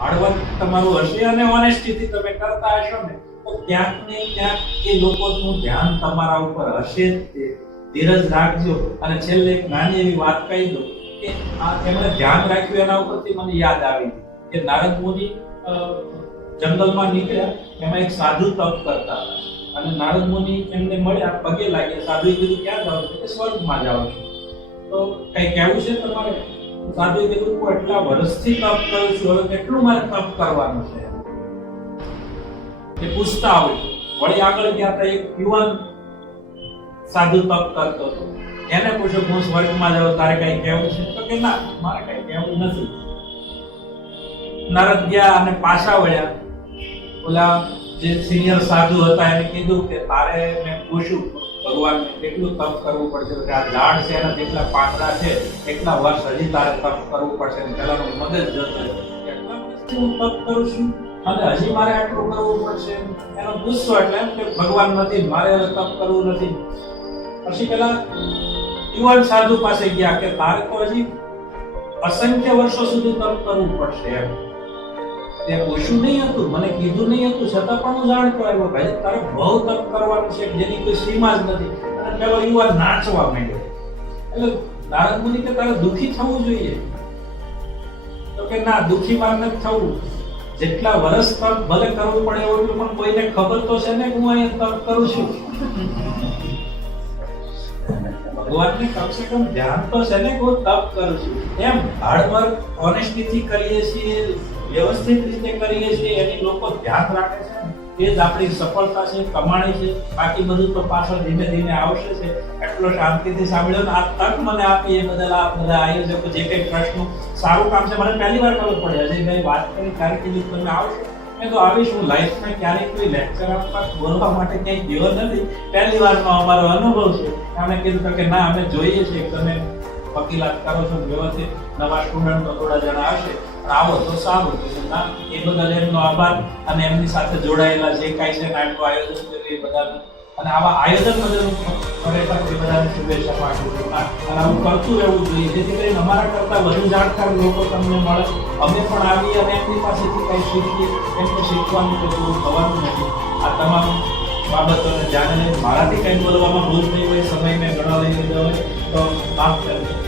Hard work તમારું હશે અને ઓનેસ્ટીથી તમે કરતા હશો ને તો ક્યાંક ને ક્યાંક એ લોકોનું ધ્યાન તમારા ઉપર હશે જ તે. ધીરજ રાખજો. અને છેલ્લે એક નાની એવી વાત કહી દઉં કે આ એમણે ધ્યાન રાખ્યું એના ઉપરથી મને યાદ આવી કે નારદ મુનિ જંગલમાં નીકળ્યા, એમાં એક સાધુ તપ કરતા હતા અને નારદ મુનિ એમને મળ્યા, પગે લાગ્યા. સાધુએ કીધું ક્યાં જાઓ છો? કે સ્વર્ગમાં જાઓ છો. તો કઈ કહેવું છે તમારે? સાધુએ કીધું હું એટલા વર્ષથી તપ કરું છું, હવે કેટલું મારે તપ કરવાનું છે એ પૂછતા આવ્યું. વળી આગળ ગયા હતા એક યુવાન સાધુ તપ કરતો હતો. એને પૂછ્યું હું સ્વર્ગમાં જાઉં, તારે કઈ કહેવું છે? તો કે ના, મારે કઈ કહેવું નથી. નારદ ગયા અને પાછા વળ્યા. ઓલા જે સિનિયર સાધુ હતા એને કીધું કે તારે મેં પૂછ્યું ભગવાનને કેટલું તપ કરવું પડશે? કે આ ઝાડ છે એના જેટલા પાંદડા છે એટલા વર્ષ હજી તારે તપ કરવું પડશે. પેલાનો મગજ જતો એટલા વર્ષથી હું તપ કરું છું અને હજી મારે આટલું કરવું પડશે. એનો ગુસ્સો એટલે એમ કે ભગવાન નથી, મારે તપ કરવું નથી. પછી પેલા યુવાન સાધુ પાસે ગયા કે તારે તો હજી અસંખ્ય વર્ષો સુધી તપ કરવું પડશે એમ. તે પૂછ્યું નહીં હતું, મને કીધું નહીં હતું, છતાં પણ હું જાણતો આવ્યો ભાઈ તારે બહુ તપ કરવાનું છે જેની કોઈ સીમા જ નથી. અને પેલો યુવાન નાચવા માંડ્યો. એટલે નારદ મુનિ કે તારે દુઃખી થવું જોઈએ. તો કે ના, દુઃખી મારે નથી થવું. જેટલા વર્ષ તપ ભલે કરવું પડે એટલું, પણ કોઈને ખબર તો છે ને હું અહીંયા તપ કરું છું. ભગવાનને કમસે કમ ધ્યાન તો છે ને હું તપ કરું છું. એમ હાર્ડવર્ક ઓનેસ્ટીથી કરીએ છીએ, વ્યવસ્થિત રીતે કરીએ છીએ, એની લોકો ધ્યાન રાખે છે, એ જ આપણી સફળતા છે, કમાણી છે. બાકી બધું તો પાછળ ધીમે ધીમે આવશે છે. એટલો શાંતિથી સાંભળ્યો ને આ તક મને આપી એ બદલ આ બધા આયોજકો જે કંઈ પ્રશ્નો સારું કામ છે. મને પહેલી વાર ખબર પડી અજયભાઈ વાત કરી ત્યારે કીધું તમે આવશો. મેં તો આવીશ. હું લાઈફમાં ક્યારેય કોઈ લેક્ચર આપવા બોલવા માટે ક્યાંય ગયો નથી. પહેલી વારનો અમારો અનુભવ છે. અમે કીધું કે ના, અમે જોઈએ છીએ કે તમે વકીલાત કરો છો વ્યવસ્થિત, નવા સ્ટુડન્ટો થોડા જણા આવશે, આવો તો સારું. ના, એ બદલ એમનો આભાર. અને એમની સાથે જોડાયેલા જે કાંઈ છે નાટકો આયોજન કર્યું એ બધાને અને આવા આયોજન બદલ ખરેખર એ બધાને શુભેચ્છા પાઠવું છું. અને આવું કરતું રહેવું જોઈએ જેથી કરીને અમારા કરતાં વધુ જાણકાર લોકો તમને મળે. અમે પણ આવીએ અને એમની પાસેથી કંઈ શીખીએ. એમ તો શીખવાનું તો પૂરું થવાનું નથી. આ તમામ બાબતોને ધ્યાને લઈને મારાથી કંઈ બોલવામાં ભૂલ થઈ હોય, સમય મેં ઘણો લઈ લીધો હોય તો માફ કરજો.